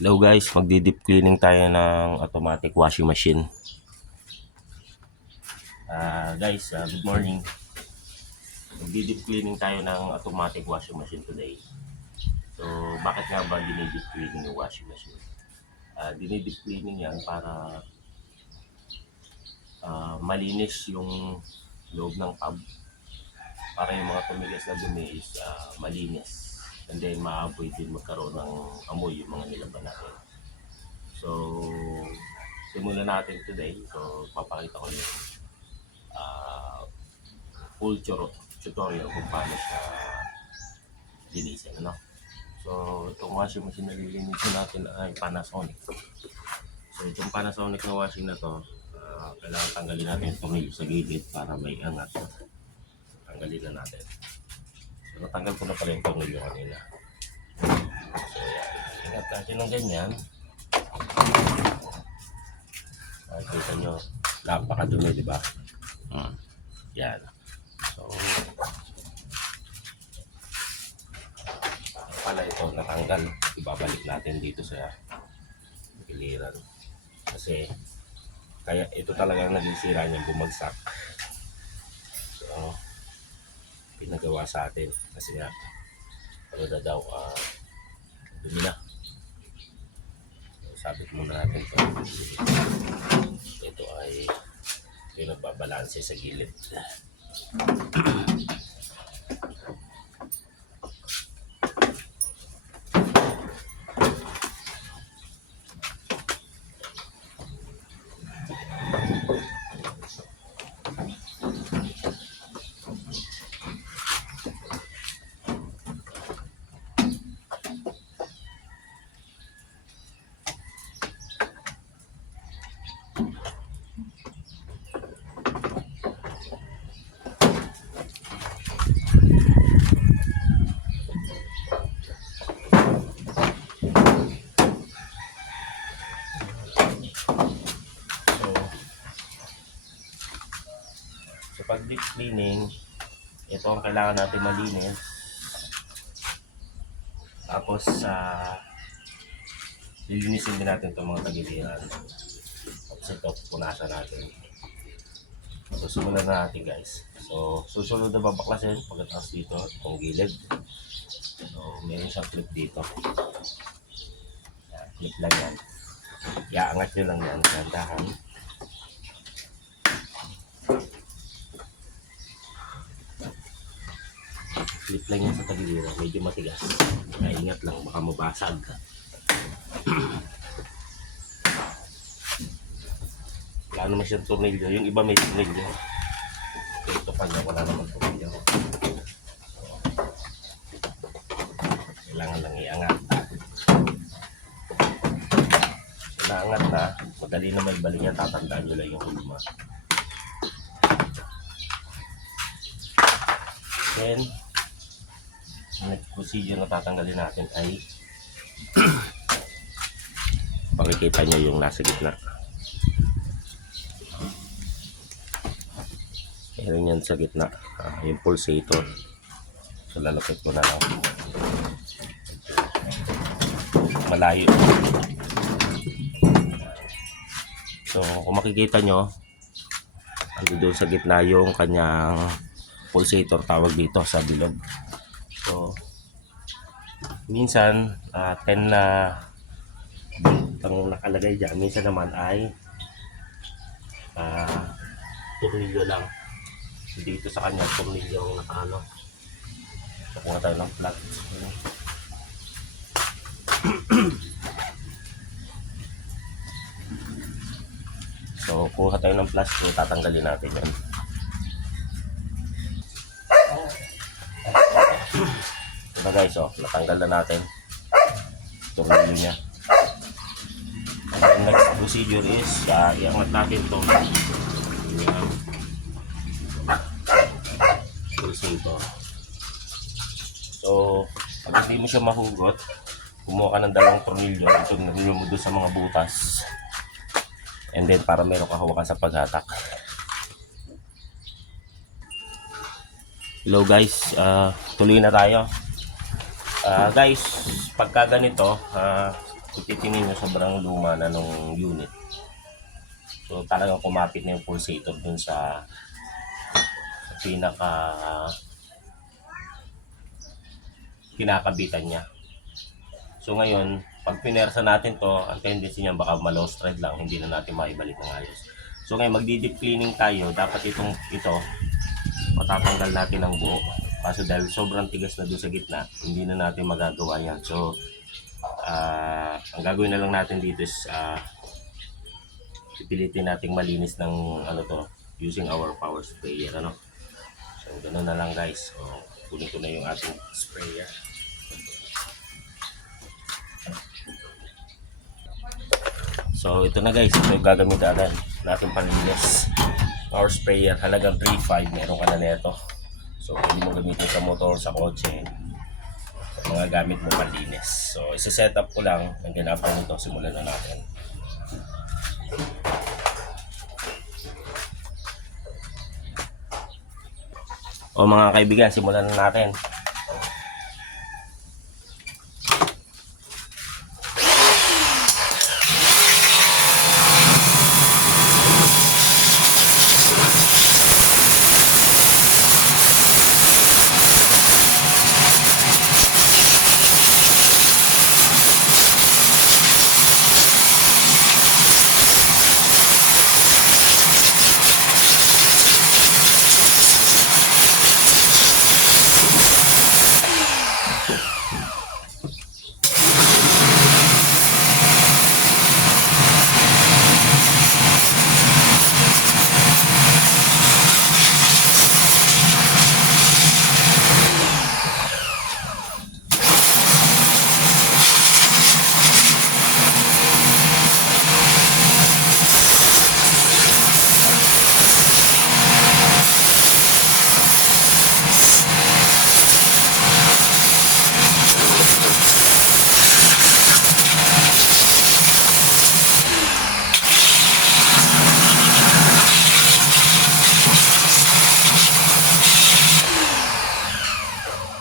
Hello guys, magdi-deep cleaning tayo ng automatic washing machine. Good morning. Magdi-deep cleaning tayo ng automatic washing machine today. So, bakit nga ba dinidip cleaning yung washing machine? Dinidip cleaning yan para malinis yung loob ng tub. Para yung mga tumigas na dumi is malinis. And then, ma-avoid din magkaroon ng amoy yung mga nilaban natin. So, simulan natin today. So, papakita ko yung full tutorial kung paano siya linisin. So, itong washing machine na lilinisin natin ay Panasonic. So, itong Panasonic na washing na to, kailangan tanggalin natin yung tornilyo sa gilid para may angat. Tanggalin na natin. So, natanggal ko na pala yung tornilyo kanina. So, yan. Ingat natin ng ganyan. Kita nyo, napakadumi, di ba? Yan. So, pala ito natanggal. Ibabalik natin dito sa giliran. Kasi, kaya ito talaga ang naging sira niya, bumagsak. So, pinagawa sa atin. Kasi nga, ano na daw, dumi na. Sabit muna natin ito. Ito ay yung nagbabalanse sa gilid. So pag deep cleaning, ito ang kailangan natin malinis. Tapos lilinisin din natin itong mga tagiliran. Tapos ito, punasan natin. So simulan na natin guys. So susunod na babaklasin pagkatapos dito, itong gilid. So meron siyang clip dito. Yan, clip lang yan. Iaangat nyo lang yan, gandahan. Clip lang yan sa tagiliran, medyo matigas. Kaya ingat lang, baka mabasag. Wala naman siyang tornilyo, yung iba may tornilyo. Ito pa niya, wala naman tornilyo. Kailangan lang iangat. Naangat na, madali naman balik niya, tatandaan nyo lang yung hulma. Then, next procedure na tatanggalin natin ay makikita nyo yung nasa gitna. Meron yan sa gitna, yung pulsator. So lalapit ko na lang. Malayo. So kung makikita nyo, ando doon sa gitna yung kanyang pulsator, tawag dito sa bilog. So minsan 10 na ang nakalagay dyan, minsan naman ay tornilyo lang. Dito sa kanya tornilyo ang nakaano. Nakuha tayo ng flat. So kuha tayo ng plastic, tatanggalin natin yan. Ito na guys, natanggal na natin tornilyo niya. And the next procedure is iangat natin ito. So pag hindi mo siya mahugot, kumuha ka ng dalawang tornilyo, ito nilulyo mo doon sa mga butas. And then para meron ka hawakan sa paghatak. Hello guys, tuloy na tayo. Guys, pagka ganito, Kung titingin nyo, sobrang luma na nung unit. So talagang kumapit na yung pulsator dun sa pinaka kinakabitan niya. So ngayon, pag pinersa natin to, ang tendency niya baka ma-low thread lang, hindi na natin maibalik ng ayos. So ngayon, magdi-deep cleaning tayo. Dapat ito, matatanggal natin ang buo. Kaso dahil sobrang tigas na doon sa gitna, hindi na natin magagawa yan. So, ang gagawin na lang natin dito is pipilitin nating malinis ng using our power sprayer. So, ganoon na lang guys. So, kunin ko na yung ating sprayer. So ito na guys, ito yung gagamit agad natin panlinis. Power sprayer, halagang 3.5, meron ka na nito. So pwede mo gamitin sa motor, sa kotse, sa mga gamit mo panlinis. So isa-set up ko lang, and then after nito, simulan na natin. O mga kaibigan, simulan na natin.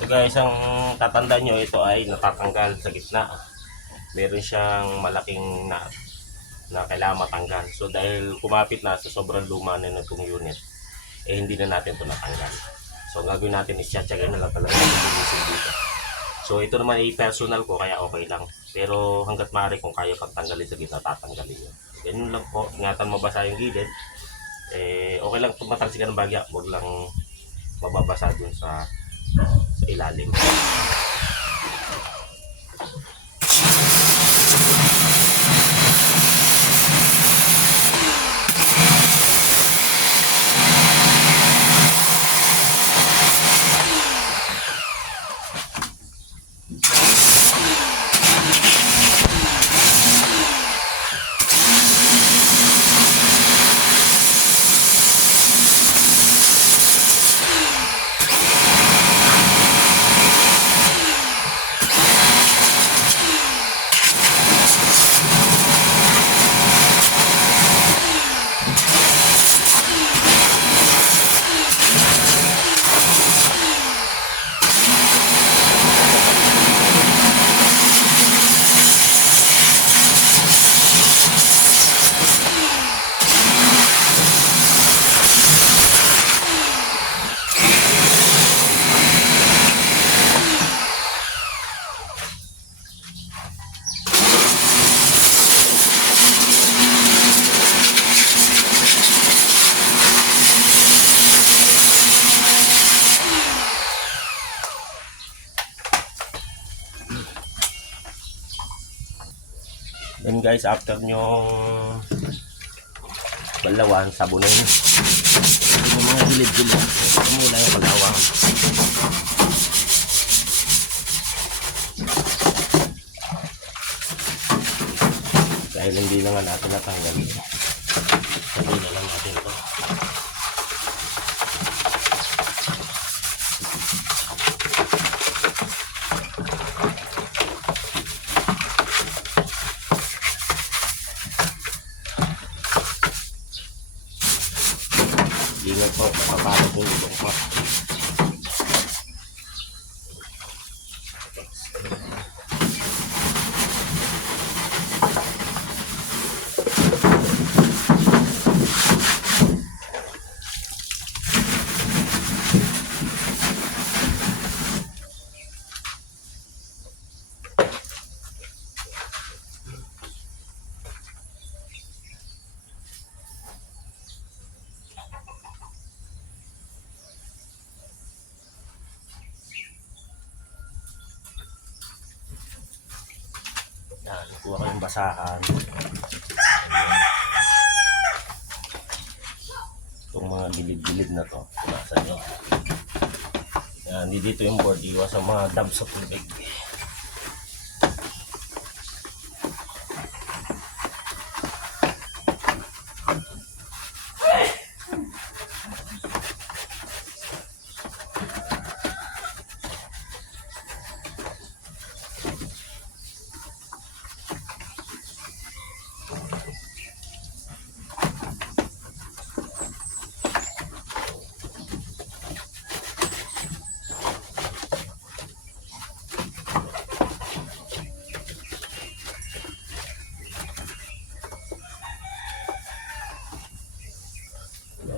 Guys, ang tatandaan nyo, ito ay natatanggal sa gitna. Meron siyang malaking na kailangan matanggal. So dahil kumapit na sa sobrang luma na itong unit, hindi na natin ito natanggal. So gagawin natin is tiyatsagan na lang talaga dito. So ito naman ay personal ko, kaya okay lang. Pero hanggat maaari, kung kaya pagtanggalin sa gitna, tatanggalin nyo. Ganun lang po, ingatan mabasa yung gilid. Okay lang tumatalsikan ng bagya, huwag lang mababasa dun sa ilalim. Then guys, after nyo balawan, sabunin yung mga gilid-gilid. Ito muna yung pag-awang. Dahil hindi na nga natin natanggal, sabunin na lang natin ito. Ingat po, mapapalad yung ibang pa. Kuha ko yung basahan. Itong mga gilid-gilid na to. Punasan nyo. Yan, dito yung board. Iwas sa mga dab sa tubig.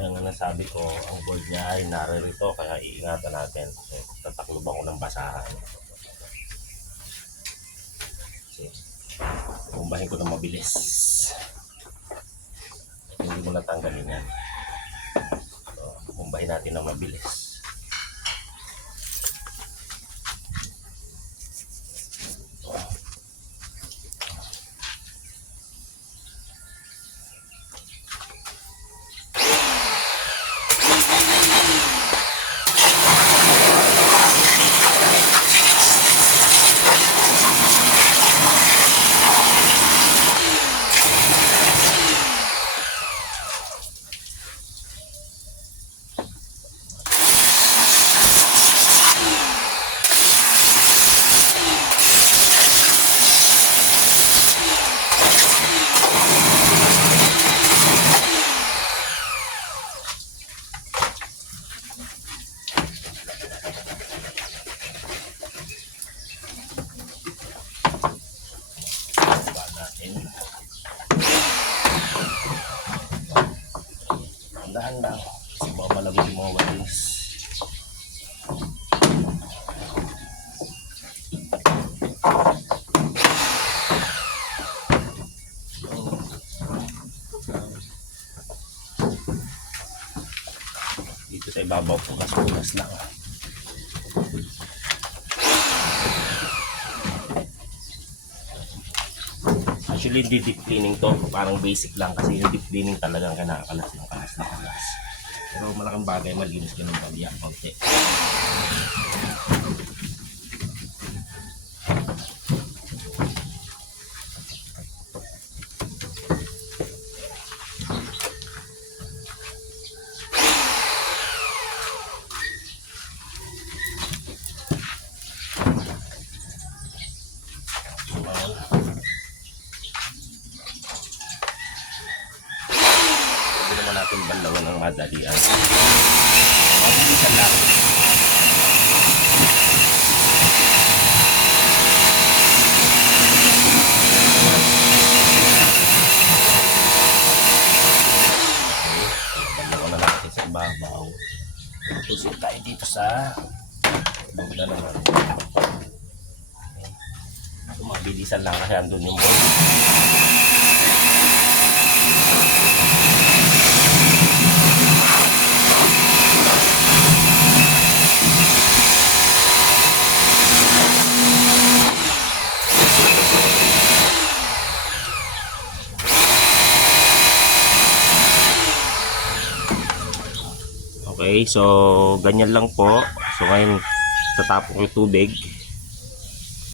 Ang nasabi ko, ang board niya ay naririto kaya iingatan natin. So, tataklob ako ng basahan. Kasi, umbahin ko ng mabilis. Hindi mo natanggalin yan. So, umbahin natin ng mabilis. Dahan lang kasi baka malagod yung mga wires. Dito sa ibabaw pugas-pugas lang. Actually, hindi deep cleaning to. Parang basic lang kasi yung deep cleaning talagang kinakalas ng kalas na kalas. Pero malaking bagay, malinis ka ng bagya. Konti. Hindi naman natin banlawan ng madalian. Mabilisan lang. Banlawan na natin sa ibabaw. Tutusin tayo dito sa bugla naman. So, mabilisan lang kasi andun yung board. Okay, so ganyan lang po. So ngayon tatapon ko yung tubig.